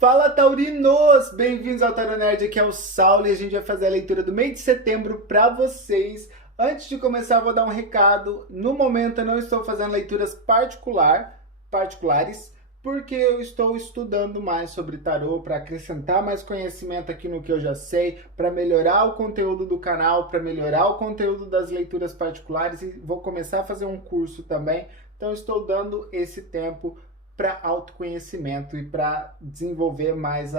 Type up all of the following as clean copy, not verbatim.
Fala, taurinos! Bem-vindos ao Tarô Nerd, aqui é o Saulo e a gente vai fazer a leitura do mês de setembro para vocês. Antes de começar, eu vou dar um recado. No momento, eu não estou fazendo leituras particulares, porque eu estou estudando mais sobre tarô para acrescentar mais conhecimento aqui no que eu já sei, para melhorar o conteúdo do canal, para melhorar o conteúdo das leituras particulares, e vou começar a fazer um curso também. Então, estou dando esse tempo para autoconhecimento e para desenvolver mais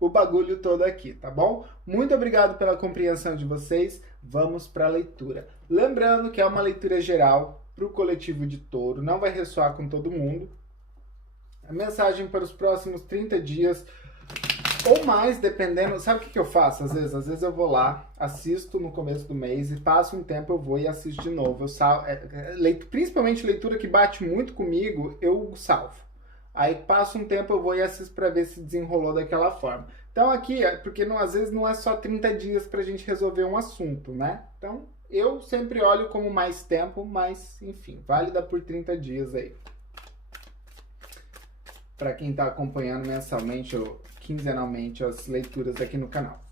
o bagulho todo aqui, tá bom? Muito obrigado pela compreensão de vocês. Vamos para a leitura. Lembrando que é uma leitura geral para o coletivo de touro, não vai ressoar com todo mundo. A mensagem para os próximos 30 dias ou mais, dependendo. Sabe o que eu faço? Às vezes eu vou lá, assisto no começo do mês e passo um tempo, eu vou e assisto de novo. Principalmente leitura que bate muito comigo, eu salvo. Aí passo um tempo, eu vou e assisto para ver se desenrolou daquela forma. Então aqui, porque às vezes não é só 30 dias para a gente resolver um assunto, né? Então eu sempre olho como mais tempo, mas enfim, válida por 30 dias aí. Para quem está acompanhando mensalmente ou quinzenalmente as leituras aqui no canal.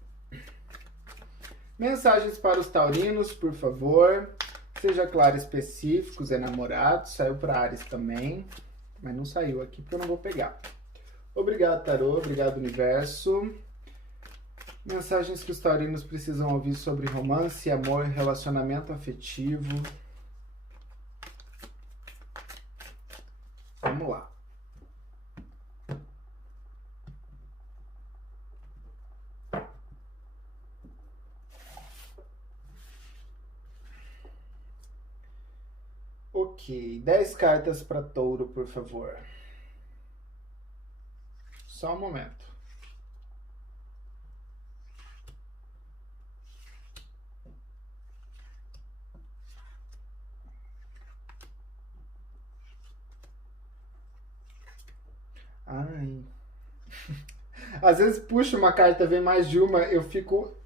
Mensagens para os taurinos, por favor. Seja claro, específicos, enamorados. Saiu para Ares também, mas não saiu aqui porque eu não vou pegar. Obrigado, tarô. Obrigado, universo. Mensagens que os taurinos precisam ouvir sobre romance, amor, relacionamento afetivo. Vamos lá. Ok, 10 cartas para touro, por favor. Só um momento. Ai. Às vezes puxa uma carta, vem mais de uma, eu fico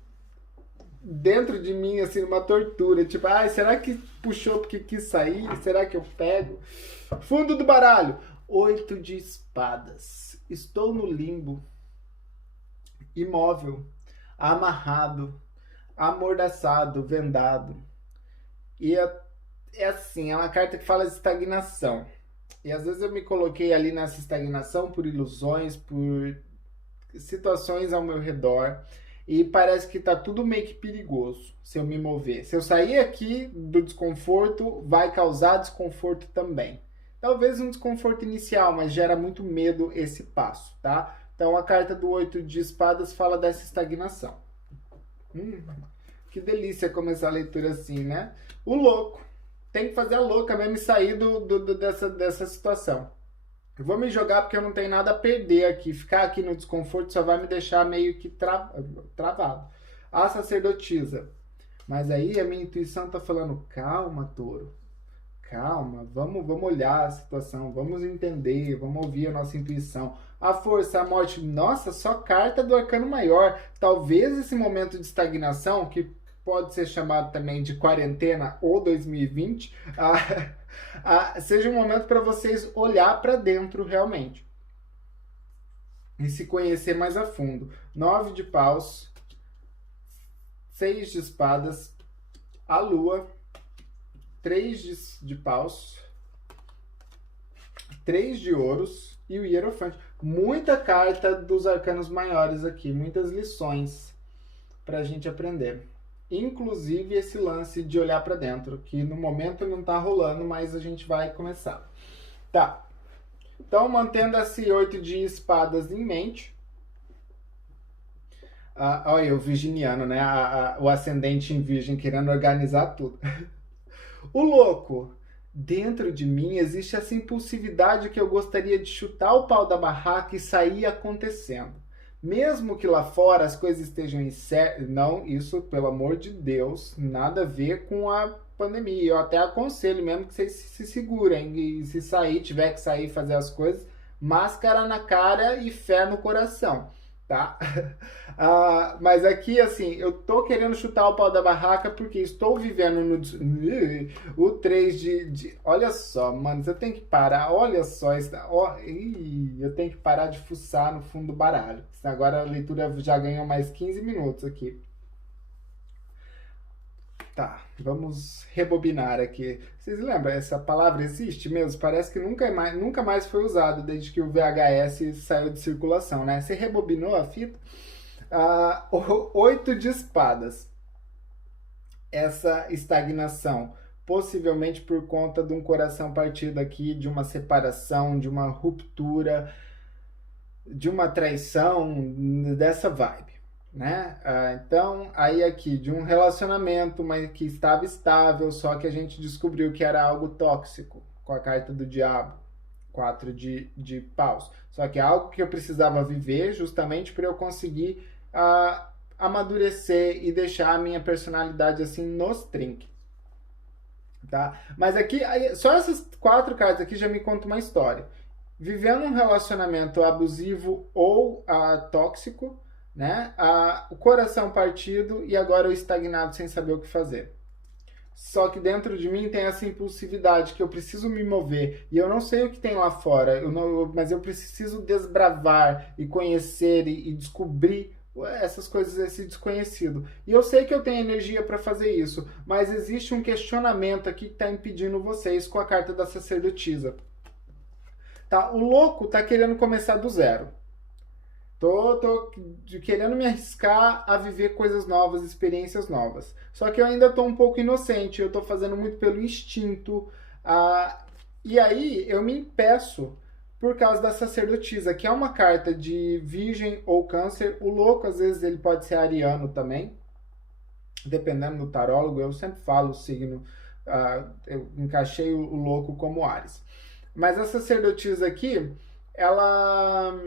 dentro de mim, assim, uma tortura. Tipo, ai, será que puxou porque quis sair? Será que eu pego? Fundo do baralho. 8 de espadas. Estou no limbo. Imóvel. Amarrado. Amordaçado. Vendado. E é assim, é uma carta que fala de estagnação. E às vezes eu me coloquei ali nessa estagnação por ilusões, por situações ao meu redor. E parece que tá tudo meio que perigoso se eu me mover. Se eu sair aqui do desconforto, vai causar desconforto também. Talvez um desconforto inicial, mas gera muito medo esse passo, tá? Então a carta do 8 de espadas fala dessa estagnação. Que delícia começar a leitura assim, né? O louco. Tem que fazer a louca mesmo e sair dessa situação. Eu vou me jogar porque eu não tenho nada a perder aqui. Ficar aqui no desconforto só vai me deixar meio que travado. A sacerdotisa. Mas aí a minha intuição tá falando, calma, touro. Calma, vamos olhar a situação, vamos entender, vamos ouvir a nossa intuição. A força, a morte, nossa, só carta do arcano maior. Talvez esse momento de estagnação, que pode ser chamado também de quarentena ou 2020, seja um momento para vocês olhar para dentro realmente e se conhecer mais a fundo. 9 de paus, 6 de espadas, a lua, 3 de paus, 3 de ouros e o hierofante. Muita carta dos arcanos maiores aqui, muitas lições para a gente aprender. Inclusive esse lance de olhar para dentro, que no momento não tá rolando, mas a gente vai começar. Tá. Então, mantendo esse 8 de espadas em mente. Olha, o virginiano, né? O ascendente em virgem querendo organizar tudo. O louco. Dentro de mim existe essa impulsividade que eu gostaria de chutar o pau da barraca e sair acontecendo. Mesmo que lá fora as coisas estejam incertas, não, isso, pelo amor de Deus, nada a ver com a pandemia. Eu até aconselho mesmo que vocês se segurem e se sair, tiver que sair e fazer as coisas, máscara na cara e fé no coração, tá? Mas aqui, assim, eu tô querendo chutar o pau da barraca porque estou vivendo o 3 de... Olha só, mano, você tem que parar, olha só, eu tenho que parar de fuçar no fundo do baralho. Agora a leitura já ganhou mais 15 minutos aqui. Tá, vamos rebobinar aqui. Vocês lembram, essa palavra existe mesmo? Parece que nunca mais foi usado desde que o VHS saiu de circulação, né? Você rebobinou a fita? 8 de espadas. Essa estagnação, possivelmente por conta de um coração partido aqui, de uma separação, de uma ruptura, de uma traição, dessa vibe. Né? Então, aí aqui, de um relacionamento, mas que estava estável, só que a gente descobriu que era algo tóxico, com a carta do diabo, 4 de paus. Só que é algo que eu precisava viver justamente para eu conseguir amadurecer e deixar a minha personalidade assim nos trinques. Tá? Mas aqui, só essas 4 cartas aqui já me contam uma história. Vivendo um relacionamento abusivo ou tóxico, né? O coração partido e agora eu estagnado sem saber o que fazer. Só que dentro de mim tem essa impulsividade que eu preciso me mover e eu não sei o que tem lá fora, mas eu preciso desbravar e conhecer e descobrir essas coisas, esse desconhecido. E eu sei que eu tenho energia para fazer isso, mas existe um questionamento aqui que está impedindo vocês com a carta da sacerdotisa. Tá? O louco está querendo começar do zero. Tô querendo me arriscar a viver coisas novas, experiências novas. Só que eu ainda tô um pouco inocente, eu tô fazendo muito pelo instinto. E aí eu me impeço por causa da sacerdotisa, que é uma carta de virgem ou câncer. O louco, às vezes, ele pode ser ariano também, dependendo do tarólogo. Eu sempre falo o signo, eu encaixei o louco como Áries. Mas a sacerdotisa aqui, ela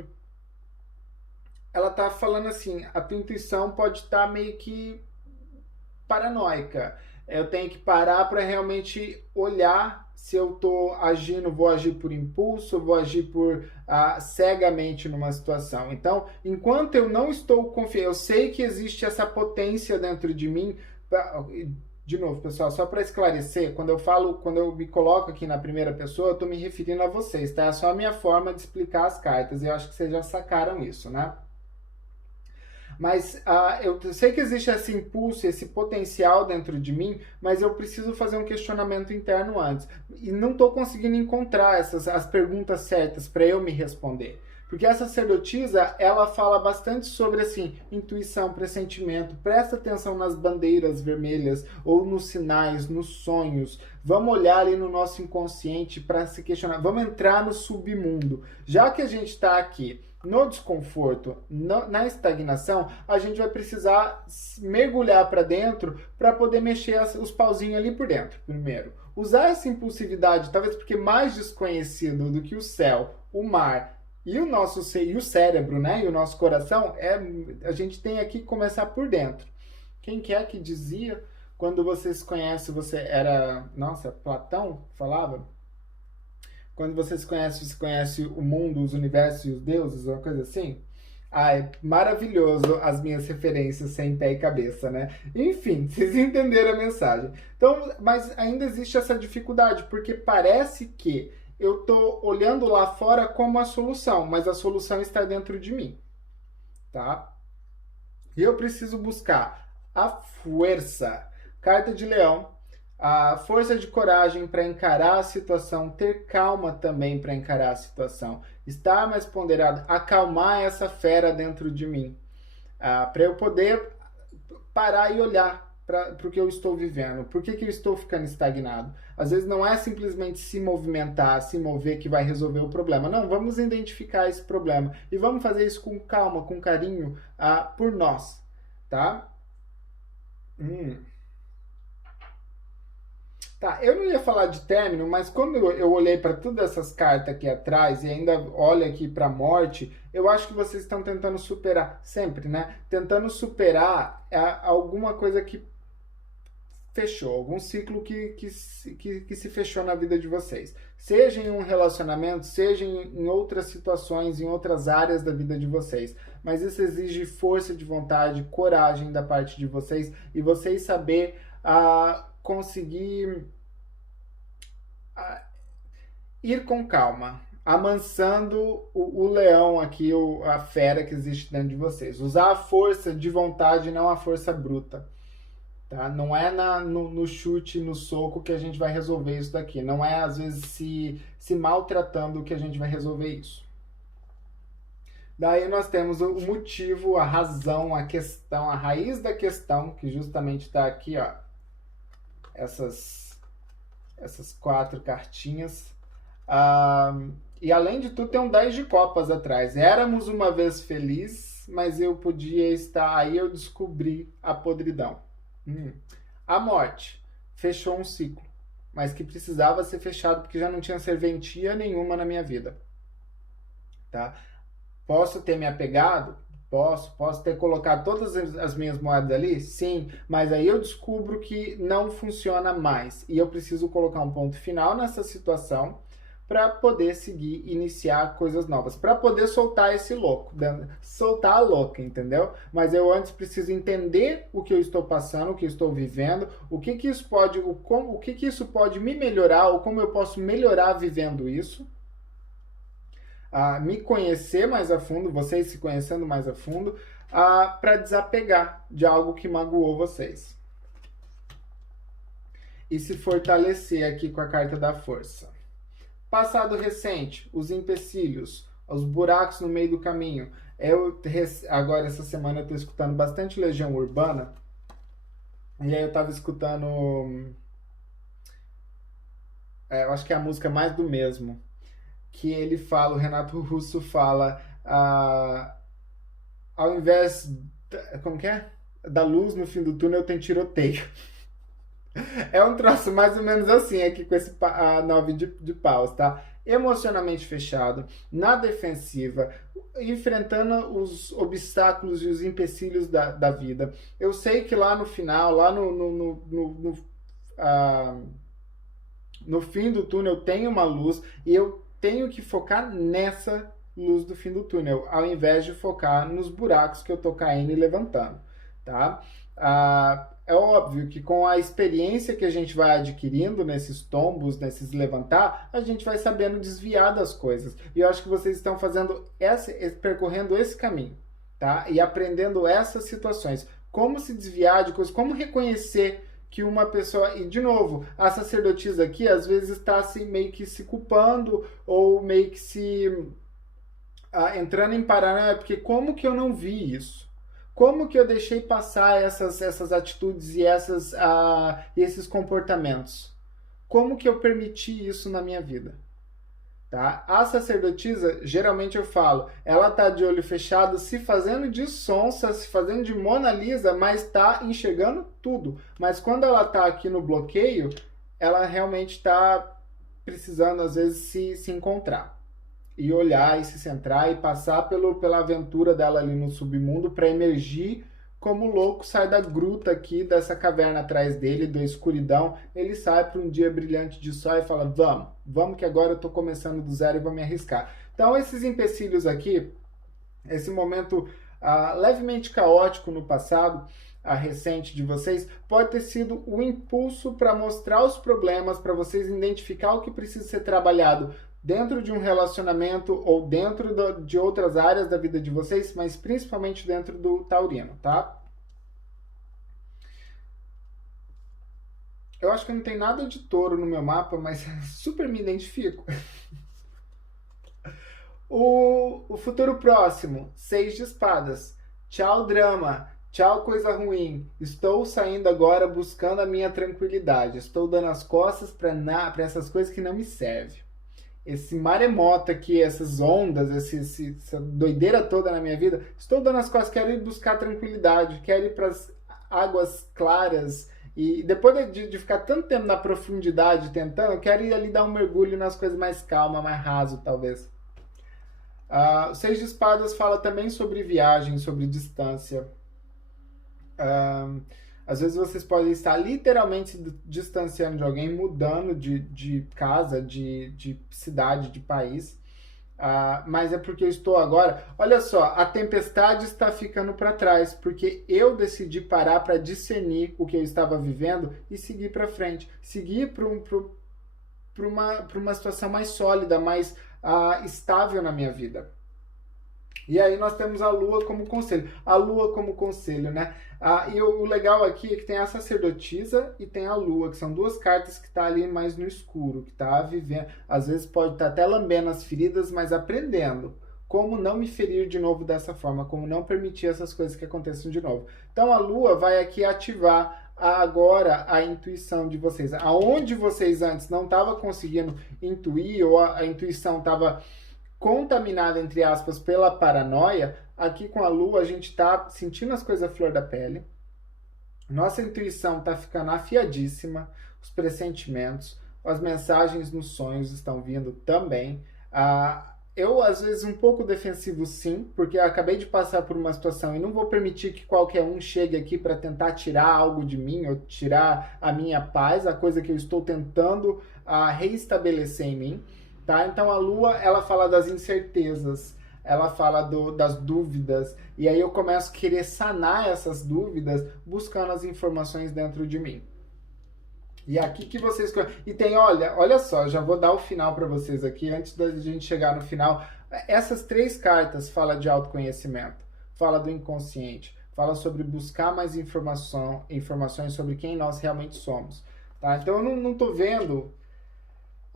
tá falando assim, a tua intuição pode estar meio que paranoica. Eu tenho que parar para realmente olhar se eu tô agindo, vou agir por impulso, vou agir por cegamente numa situação. Então, enquanto eu não estou confiando, eu sei que existe essa potência dentro de mim. De novo, pessoal, só para esclarecer, quando eu me coloco aqui na primeira pessoa, eu estou me referindo a vocês, tá? É só a minha forma de explicar as cartas. Eu acho que vocês já sacaram isso, né? Mas eu sei que existe esse impulso, esse potencial dentro de mim, mas eu preciso fazer um questionamento interno antes. E não estou conseguindo encontrar as perguntas certas para eu me responder. Porque a sacerdotisa, ela fala bastante sobre, assim, intuição, pressentimento. Presta atenção nas bandeiras vermelhas ou nos sinais, nos sonhos. Vamos olhar ali no nosso inconsciente para se questionar. Vamos entrar no submundo. Já que a gente está aqui no desconforto, na estagnação, a gente vai precisar mergulhar para dentro para poder mexer os pauzinhos ali por dentro, primeiro. Usar essa impulsividade, talvez porque mais desconhecido do que o céu, o mar e o cérebro, né? E o nosso coração, a gente tem aqui que começar por dentro. Quem que é que dizia, quando você se conhece, você era... Nossa, Platão falava? Quando você se conhece o mundo, os universos e os deuses, uma coisa assim. É maravilhoso as minhas referências sem pé e cabeça, né? Enfim, vocês entenderam a mensagem. Então, mas ainda existe essa dificuldade, porque parece que eu tô olhando lá fora como a solução, mas a solução está dentro de mim, tá? E eu preciso buscar a força. Carta de Leão. A força de coragem para encarar a situação, ter calma também para encarar a situação, estar mais ponderado, acalmar essa fera dentro de mim, para eu poder parar e olhar para o que eu estou vivendo, por que eu estou ficando estagnado. Às vezes não é simplesmente se movimentar, se mover que vai resolver o problema. Não, vamos identificar esse problema e vamos fazer isso com calma, com carinho, por nós, tá? Tá, eu não ia falar de término, mas quando eu olhei para todas essas cartas aqui atrás e ainda olho aqui para a morte, eu acho que vocês estão tentando superar, sempre, né? Tentando superar alguma coisa que fechou, algum ciclo que se fechou na vida de vocês. Seja em um relacionamento, seja em outras situações, em outras áreas da vida de vocês. Mas isso exige força de vontade, coragem da parte de vocês e vocês saber conseguir ir com calma, amansando o leão aqui, a fera que existe dentro de vocês. Usar a força de vontade, não a força bruta. Tá? Não é no chute, no soco que a gente vai resolver isso daqui. Não é, às vezes, se maltratando que a gente vai resolver isso. Daí nós temos o motivo, a razão, a questão, a raiz da questão, que justamente está aqui, ó. Essas 4 cartinhas. E além de tudo, tem um 10 de copas atrás. Éramos uma vez felizes, mas eu podia estar... Aí eu descobri a podridão. A morte fechou um ciclo, mas que precisava ser fechado porque já não tinha serventia nenhuma na minha vida, tá? Posso ter me apegado? Posso ter colocado todas as minhas moedas ali? Sim, mas aí eu descubro que não funciona mais e eu preciso colocar um ponto final nessa situação para poder seguir, iniciar coisas novas, para poder soltar esse louco, soltar a louca, entendeu? Mas eu antes preciso entender o que eu estou passando, o que eu estou vivendo, o que isso pode, o que isso pode me melhorar, ou como eu posso melhorar vivendo isso, me conhecer mais a fundo, vocês se conhecendo mais a fundo, para desapegar de algo que magoou vocês. E se fortalecer aqui com a carta da força. Passado recente, os empecilhos, os buracos no meio do caminho. Agora, essa semana, eu estou escutando bastante Legião Urbana. E aí eu estava escutando... eu acho que é a música mais do mesmo. Que ele fala, o Renato Russo fala... ao invés... Como que é? Da luz no fim do túnel tem tiroteio. É um troço mais ou menos assim aqui com esse 9 de paus, tá? Emocionalmente fechado, na defensiva, enfrentando os obstáculos e os empecilhos da vida. Eu sei que lá no final, lá no fim do túnel tem uma luz e eu tenho que focar nessa luz do fim do túnel, ao invés de focar nos buracos que eu tô caindo e levantando, tá? É óbvio que com a experiência que a gente vai adquirindo nesses tombos, nesses levantar, a gente vai sabendo desviar das coisas. E eu acho que vocês estão fazendo percorrendo esse caminho, tá? E aprendendo essas situações. Como se desviar de coisas, como reconhecer que uma pessoa... E, de novo, a sacerdotisa aqui, às vezes, está meio que se culpando ou meio que se... entrando em paranoia, porque como que eu não vi isso? Como que eu deixei passar essas atitudes e esses comportamentos? Como que eu permiti isso na minha vida? Tá? A sacerdotisa, geralmente eu falo, ela tá de olho fechado, se fazendo de sonsa, se fazendo de Mona Lisa, mas tá enxergando tudo. Mas quando ela tá aqui no bloqueio, ela realmente tá precisando, às vezes, se encontrar. E olhar e se centrar e passar pela aventura dela ali no submundo para emergir como louco, sai da gruta aqui, dessa caverna atrás dele, da escuridão. Ele sai para um dia brilhante de sol e fala, vamos que agora eu estou começando do zero e vou me arriscar. Então esses empecilhos aqui, esse momento levemente caótico no passado, recente de vocês, pode ter sido o impulso para mostrar os problemas, para vocês identificar o que precisa ser trabalhado dentro de um relacionamento ou dentro de outras áreas da vida de vocês, mas principalmente dentro do taurino, tá? Eu acho que não tem nada de touro no meu mapa, mas super me identifico. O futuro próximo, 6 de espadas. Tchau, drama. Tchau, coisa ruim. Estou saindo agora buscando a minha tranquilidade. Estou dando as costas para essas coisas que não me servem. Esse maremoto aqui, essas ondas, essa doideira toda na minha vida, estou dando as costas, quero ir buscar tranquilidade, quero ir para as águas claras, e depois de ficar tanto tempo na profundidade tentando, eu quero ir ali dar um mergulho nas coisas mais calmas, mais raso, talvez. O 6 de espadas fala também sobre viagem, sobre distância. Às vezes vocês podem estar literalmente se distanciando de alguém, mudando de casa, de cidade, de país. Mas é porque eu estou agora. Olha só, a tempestade está ficando para trás, porque eu decidi parar para discernir o que eu estava vivendo e seguir para frente, seguir para uma situação mais sólida, mais estável na minha vida. E aí nós temos a Lua como conselho. A Lua como conselho, né? E o legal aqui é que tem a sacerdotisa e tem a Lua, que são duas cartas que tá ali mais no escuro, que tá vivendo. Às vezes pode estar até lambendo as feridas, mas aprendendo como não me ferir de novo dessa forma, como não permitir essas coisas que aconteçam de novo. Então a Lua vai aqui ativar agora a intuição de vocês. Aonde vocês antes não estavam conseguindo intuir, ou a intuição estava contaminada, entre aspas, pela paranoia, aqui com a Lua a gente está sentindo as coisas à flor da pele, nossa intuição está ficando afiadíssima, os pressentimentos, as mensagens nos sonhos estão vindo também. Eu, às vezes, um pouco defensivo, sim, porque eu acabei de passar por uma situação e não vou permitir que qualquer um chegue aqui para tentar tirar algo de mim ou tirar a minha paz, a coisa que eu estou tentando reestabelecer em mim. Tá? Então a Lua, ela fala das incertezas, ela fala das dúvidas, e aí eu começo a querer sanar essas dúvidas buscando as informações dentro de mim. E aqui que vocês... E tem, olha só, já vou dar o final para vocês aqui, antes da gente chegar no final. Essas 3 cartas falam de autoconhecimento, fala do inconsciente, fala sobre buscar mais informações sobre quem nós realmente somos. Tá? Então eu não tô vendo...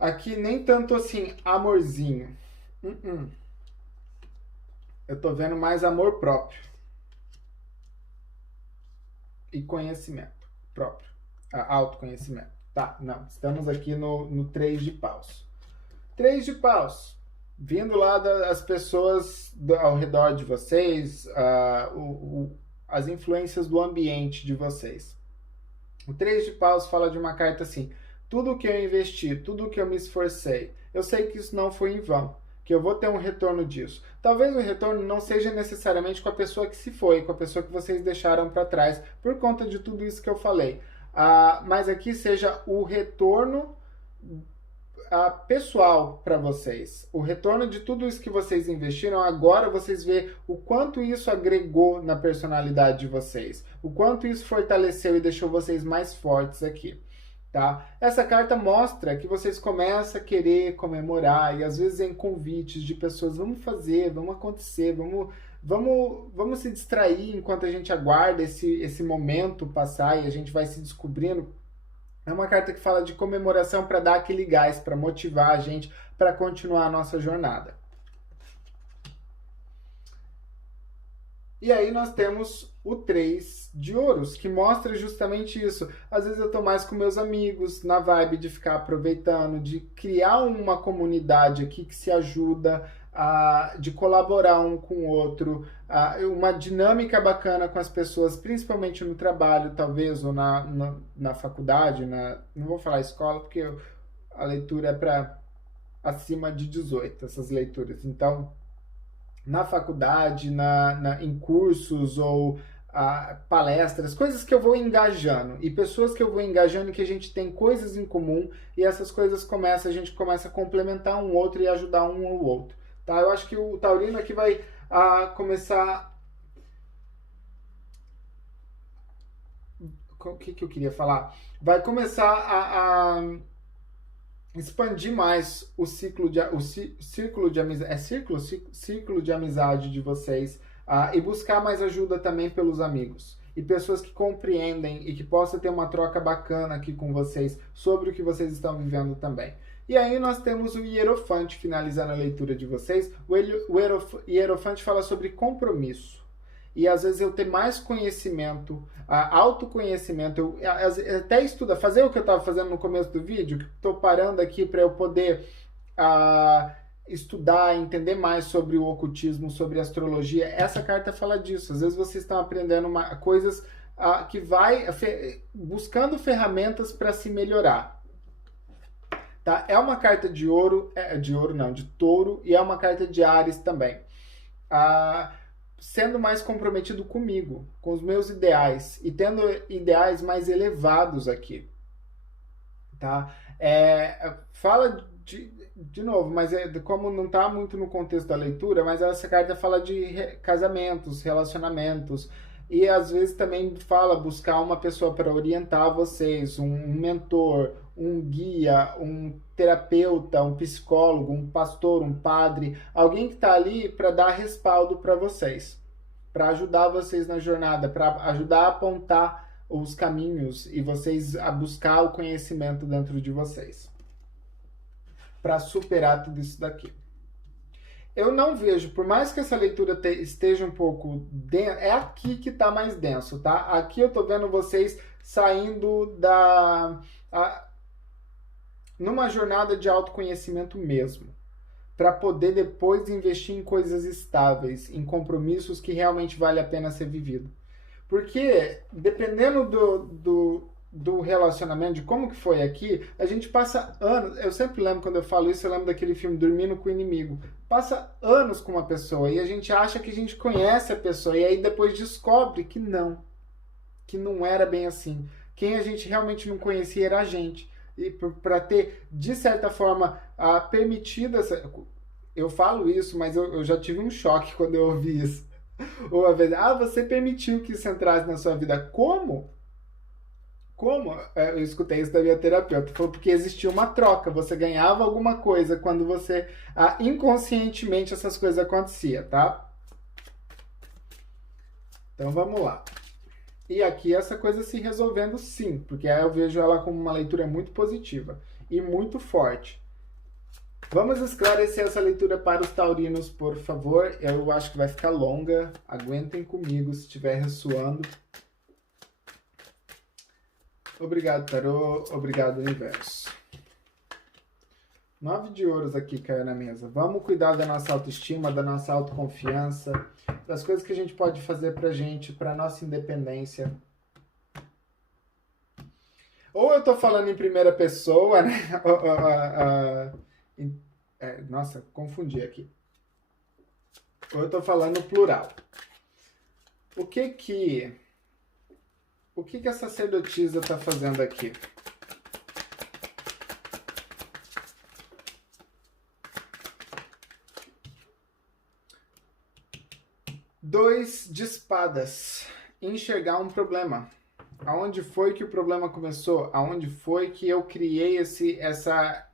Aqui nem tanto assim, amorzinho. Eu tô vendo mais amor próprio. E conhecimento próprio. Autoconhecimento. Tá, não. Estamos aqui no 3 de paus. 3 de paus. Vindo lá das pessoas ao redor de vocês, as influências do ambiente de vocês. O 3 de paus fala de uma carta assim... Tudo que eu investi, tudo que eu me esforcei, eu sei que isso não foi em vão, que eu vou ter um retorno disso. Talvez o retorno não seja necessariamente com a pessoa que se foi, com a pessoa que vocês deixaram para trás, por conta de tudo isso que eu falei. Mas aqui seja o retorno pessoal para vocês. O retorno de tudo isso que vocês investiram, agora vocês vê o quanto isso agregou na personalidade de vocês, o quanto isso fortaleceu e deixou vocês mais fortes aqui. Tá? Essa carta mostra que vocês começam a querer comemorar e às vezes em convites de pessoas, vamos fazer, vamos acontecer, vamos se distrair enquanto a gente aguarda esse momento passar e a gente vai se descobrindo. É uma carta que fala de comemoração para dar aquele gás, para motivar a gente para continuar a nossa jornada. E aí nós temos o 3 de ouros, que mostra justamente isso. Às vezes eu tô mais com meus amigos, na vibe de ficar aproveitando, de criar uma comunidade aqui que se ajuda, de colaborar um com o outro, uma dinâmica bacana com as pessoas, principalmente no trabalho, talvez, ou na faculdade, não vou falar escola, porque a leitura é para acima de 18, essas leituras. Então, na faculdade, em cursos ou palestras, coisas que eu vou engajando e pessoas que eu vou engajando, que a gente tem coisas em comum e essas coisas a gente começa a complementar um outro e ajudar um ao outro. Tá? Eu acho que o taurino aqui vai começar... O que eu queria falar? Vai começar a expandir mais o ciclo de amizade, ciclo de amizade de vocês, e buscar mais ajuda também pelos amigos e pessoas que compreendem e que possam ter uma troca bacana aqui com vocês sobre o que vocês estão vivendo também. E aí nós temos o Hierofante finalizando a leitura de vocês. O Hierofante fala sobre compromisso. E às vezes eu ter mais conhecimento, autoconhecimento, eu até estudo, fazer o que eu estava fazendo no começo do vídeo, que estou parando aqui para eu poder estudar, entender mais sobre o ocultismo, sobre astrologia. Essa carta fala disso. Às vezes vocês estão aprendendo coisas que vai buscando ferramentas para se melhorar. Tá? É uma carta de ouro, de touro, e é uma carta de Áries também. sendo mais comprometido comigo, com os meus ideais e tendo ideais mais elevados aqui, tá? Fala de novo, mas como não está muito no contexto da leitura, mas essa carta fala de casamentos, relacionamentos, e às vezes também fala buscar uma pessoa para orientar vocês, um mentor, um guia, um terapeuta, um psicólogo, um pastor, um padre, alguém que está ali para dar respaldo para vocês, para ajudar vocês na jornada, para ajudar a apontar os caminhos e vocês a buscar o conhecimento dentro de vocês, para superar tudo isso daqui. Eu não vejo, por mais que essa leitura esteja um pouco densa, é aqui que está mais denso, tá? Aqui eu estou vendo vocês saindo numa jornada de autoconhecimento mesmo, para poder depois investir em coisas estáveis, em compromissos que realmente vale a pena ser vivido. Porque, dependendo do relacionamento, de como que foi aqui, a gente passa anos, eu sempre lembro quando eu falo isso, eu lembro daquele filme Dormindo com o Inimigo, passa anos com uma pessoa e a gente acha que a gente conhece a pessoa e aí depois descobre que não era bem assim. Quem a gente realmente não conhecia era a gente. E para ter, de certa forma, permitido essa... Eu falo isso, mas eu já tive um choque quando eu ouvi isso. Uma vez, você permitiu que isso entrasse na sua vida. Como? Como? Eu escutei isso da minha terapeuta. Falou porque existia uma troca. Você ganhava alguma coisa quando você... inconscientemente essas coisas aconteciam, tá? Então vamos lá. E aqui essa coisa se resolvendo sim, porque aí eu vejo ela como uma leitura muito positiva e muito forte. Vamos esclarecer essa leitura para os taurinos, por favor. Eu acho que vai ficar longa. Aguentem comigo se estiver ressoando. Obrigado, tarô. Obrigado, universo. 9 de ouros aqui caiu na mesa. Vamos cuidar da nossa autoestima, da nossa autoconfiança, das coisas que a gente pode fazer pra gente, pra nossa independência. Ou eu tô falando em primeira pessoa, né? Nossa, confundi aqui. Ou eu tô falando plural. O que a sacerdotisa tá fazendo aqui? Dois de espadas. Enxergar um problema. Aonde foi que o problema começou? Aonde foi que eu criei essa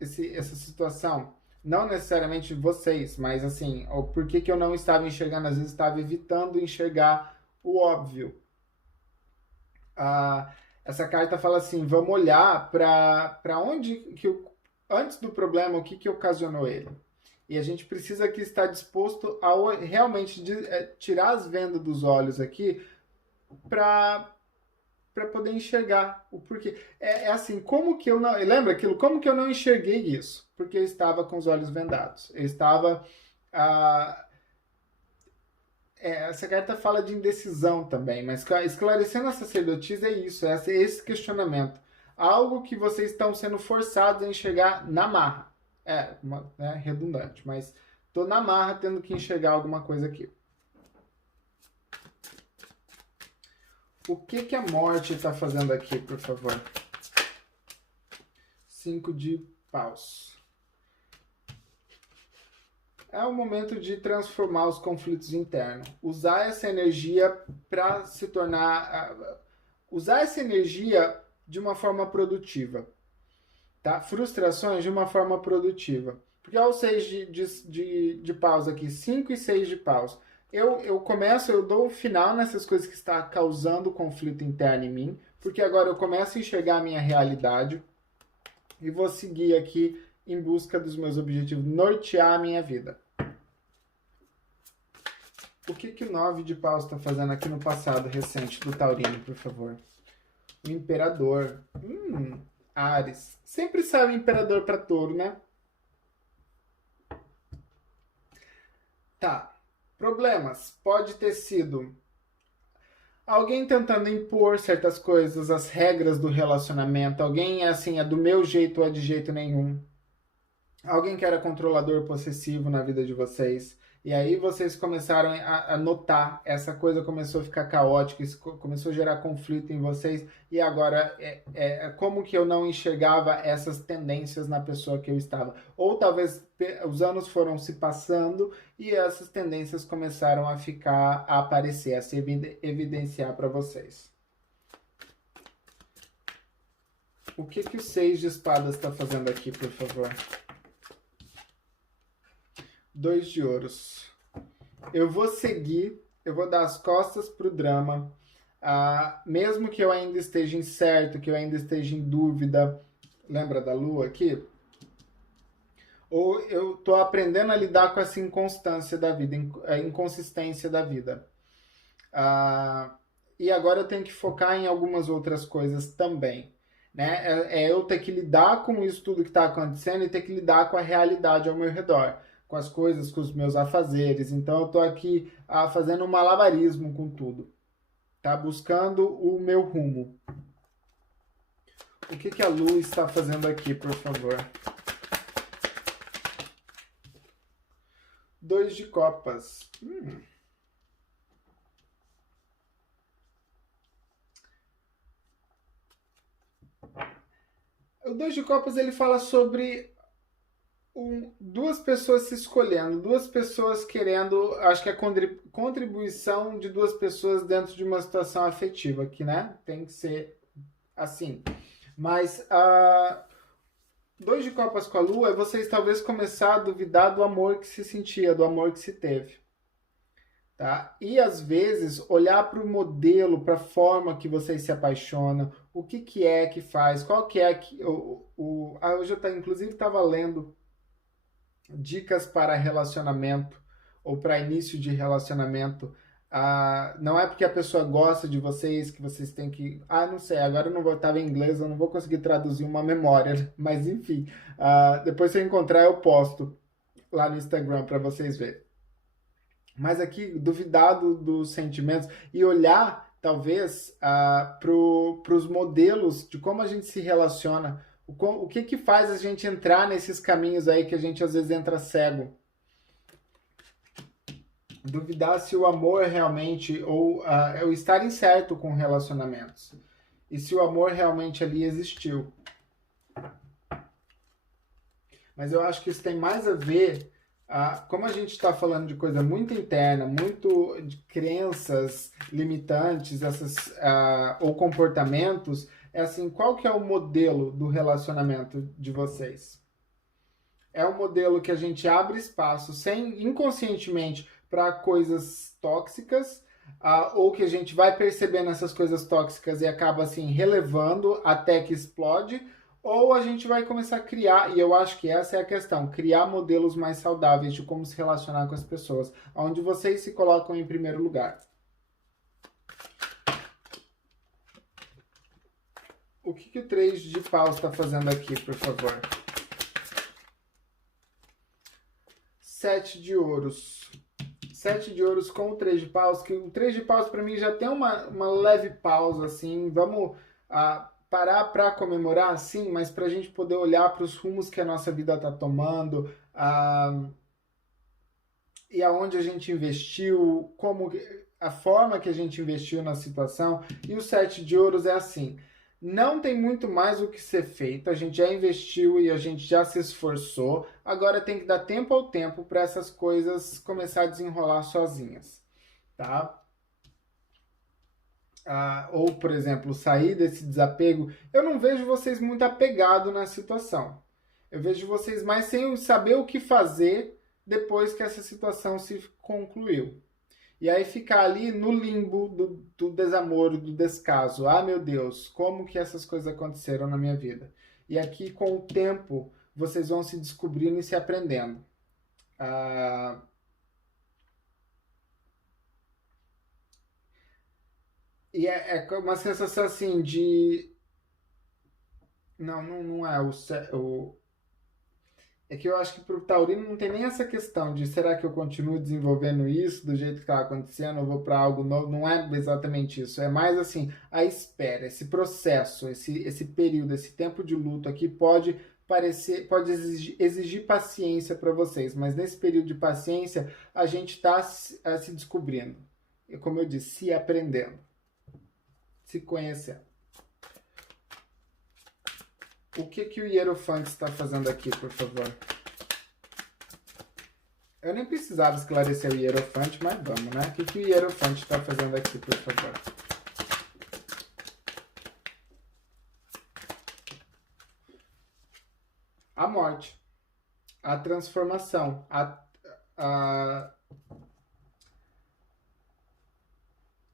situação? Não necessariamente vocês, mas assim, por que eu não estava enxergando? Às vezes estava evitando enxergar o óbvio. Essa carta fala assim, vamos olhar para onde antes do problema, o que ocasionou ele. E a gente precisa aqui estar disposto a realmente tirar as vendas dos olhos aqui para poder enxergar o porquê. É assim, como que eu não... Lembra aquilo? Como que eu não enxerguei isso? Porque eu estava com os olhos vendados. Eu estava... essa carta fala de indecisão também, mas esclarecendo a sacerdotisa é isso, é esse questionamento. Algo que vocês estão sendo forçados a enxergar na marra. Redundante, mas tô na marra tendo que enxergar alguma coisa aqui. O que a morte está fazendo aqui, por favor? 5 de paus. É o momento de transformar os conflitos internos. Usar essa energia para se tornar... usar essa energia de uma forma produtiva. Tá? Frustrações de uma forma produtiva. Porque ao 6 de paus aqui, 5 e 6 de paus, eu dou um final nessas coisas que está causando conflito interno em mim, porque agora eu começo a enxergar a minha realidade e vou seguir aqui em busca dos meus objetivos, nortear a minha vida. O que o 9 de paus está fazendo aqui no passado recente do taurino, por favor? O imperador. Áries. Sempre sai o imperador para touro, né? Tá. Problemas. Pode ter sido alguém tentando impor certas coisas, as regras do relacionamento. Alguém é do meu jeito ou é de jeito nenhum. Alguém que era controlador possessivo na vida de vocês. E aí vocês começaram a notar, essa coisa começou a ficar caótica, isso começou a gerar conflito em vocês, e agora como que eu não enxergava essas tendências na pessoa que eu estava? Ou talvez os anos foram se passando e essas tendências começaram a ficar, a aparecer, a se evidenciar para vocês. O que que o 6 de espadas está fazendo aqui, por favor? 2 de ouros. Eu vou seguir, eu vou dar as costas pro drama. Mesmo que eu ainda esteja incerto, que eu ainda esteja em dúvida. Lembra da lua aqui? Ou eu tô aprendendo a lidar com essa inconstância da vida, a inconsistência da vida. E agora eu tenho que focar em algumas outras coisas também. Né? Eu ter que lidar com isso tudo que está acontecendo e ter que lidar com a realidade ao meu redor, com as coisas, com os meus afazeres. Então eu estou aqui fazendo um malabarismo com tudo, tá? Buscando o meu rumo. O que que a lua está fazendo aqui, por favor? 2 de copas. O 2 de copas ele fala sobre duas pessoas se escolhendo, duas pessoas querendo, acho que a contribuição de duas pessoas dentro de uma situação afetiva, que né, tem que ser assim. Mas 2 de copas com a lua é vocês talvez começar a duvidar do amor que se sentia, do amor que se teve. Tá? E às vezes olhar para o modelo, para a forma que vocês se apaixonam, o que, que é que faz, qual que é hoje eu inclusive estava lendo dicas para relacionamento ou para início de relacionamento. Não é porque a pessoa gosta de vocês que vocês têm que... não sei, agora eu não vou estar em inglês, eu não vou conseguir traduzir uma memória, mas enfim, depois se eu encontrar eu posto lá no Instagram para vocês verem. Mas aqui, duvidar dos sentimentos e olhar, talvez, para os modelos de como a gente se relaciona. O que que faz a gente entrar nesses caminhos aí que a gente às vezes entra cego? Duvidar se o amor realmente, ou o estar incerto com relacionamentos. E se o amor realmente ali existiu. Mas eu acho que isso tem mais a ver... como a gente está falando de coisa muito interna, muito de crenças limitantes, ou comportamentos, é assim, qual que é o modelo do relacionamento de vocês? É um modelo que a gente abre espaço inconscientemente para coisas tóxicas, ou que a gente vai percebendo essas coisas tóxicas e acaba assim relevando até que explode, ou a gente vai começar a criar, e eu acho que essa é a questão, criar modelos mais saudáveis de como se relacionar com as pessoas, onde vocês se colocam em primeiro lugar. O que o 3 de paus está fazendo aqui, por favor? 7 de ouros. 7 de ouros com o 3 de paus, que o 3 de paus para mim já tem uma leve pausa, assim, vamos... parar para comemorar, sim, mas para a gente poder olhar para os rumos que a nossa vida está tomando, e aonde a gente investiu, a forma que a gente investiu na situação. E o 7 de ouros é assim, não tem muito mais o que ser feito, a gente já investiu e a gente já se esforçou, agora tem que dar tempo ao tempo para essas coisas começar a desenrolar sozinhas, tá? Ou, por exemplo, sair desse desapego, eu não vejo vocês muito apegados na situação. Eu vejo vocês mais sem saber o que fazer depois que essa situação se concluiu. E aí ficar ali no limbo do desamor, do descaso. Meu Deus, como que essas coisas aconteceram na minha vida? E aqui, com o tempo, vocês vão se descobrindo e se aprendendo. E é uma sensação assim de... Não é É que eu acho que pro taurino não tem nem essa questão de será que eu continuo desenvolvendo isso do jeito que está acontecendo, ou vou para algo novo. Não é exatamente isso. É mais assim, a espera, esse processo, esse período, esse tempo de luto aqui pode pode exigir paciência para vocês, mas nesse período de paciência a gente está se descobrindo. E como eu disse, se aprendendo, se conhecendo. O que o Hierofante está fazendo aqui, por favor? Eu nem precisava esclarecer o Hierofante, mas vamos, né? O que o Hierofante está fazendo aqui, por favor? A morte, a transformação,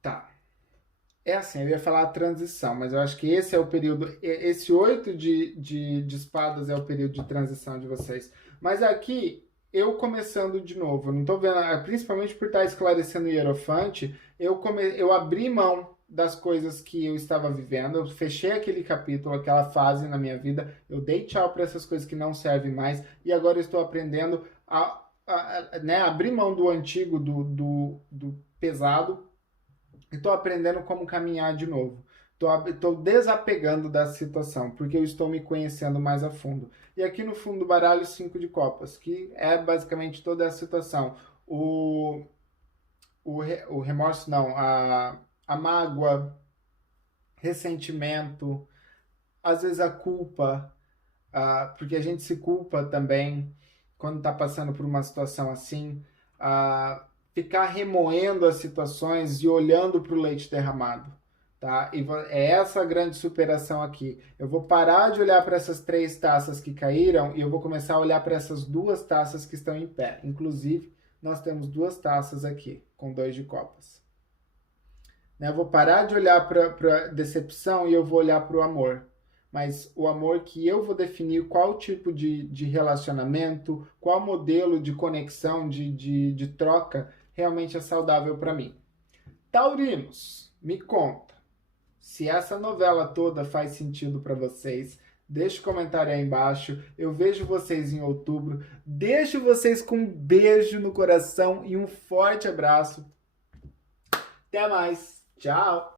Tá. É assim, eu ia falar a transição, mas eu acho que esse é o período. Esse 8 de espadas é o período de transição de vocês. Mas aqui, eu começando de novo, eu não tô vendo, principalmente por estar esclarecendo o Hierofante, eu abri mão das coisas que eu estava vivendo, eu fechei aquele capítulo, aquela fase na minha vida, eu dei tchau para essas coisas que não servem mais, e agora eu estou aprendendo né, abrir mão do antigo, do pesado, e estou aprendendo como caminhar de novo. Estou desapegando da situação, porque eu estou me conhecendo mais a fundo. E aqui no fundo do baralho, 5 de copas, que é basicamente toda a situação. O remorso, não, a mágoa, ressentimento, às vezes a culpa, porque a gente se culpa também quando está passando por uma situação assim. Ficar remoendo as situações e olhando para o leite derramado, tá? E é essa a grande superação aqui. Eu vou parar de olhar para essas 3 taças que caíram e eu vou começar a olhar para essas 2 taças que estão em pé. Inclusive, nós temos 2 taças aqui, com 2 de copas. Eu vou parar de olhar para a decepção e eu vou olhar para o amor. Mas o amor que eu vou definir qual tipo de relacionamento, qual modelo de conexão, de troca realmente é saudável para mim. Taurinos, me conta se essa novela toda faz sentido para vocês. Deixa o comentário aí embaixo. Eu vejo vocês em outubro. Deixo vocês com um beijo no coração e um forte abraço. Até mais. Tchau.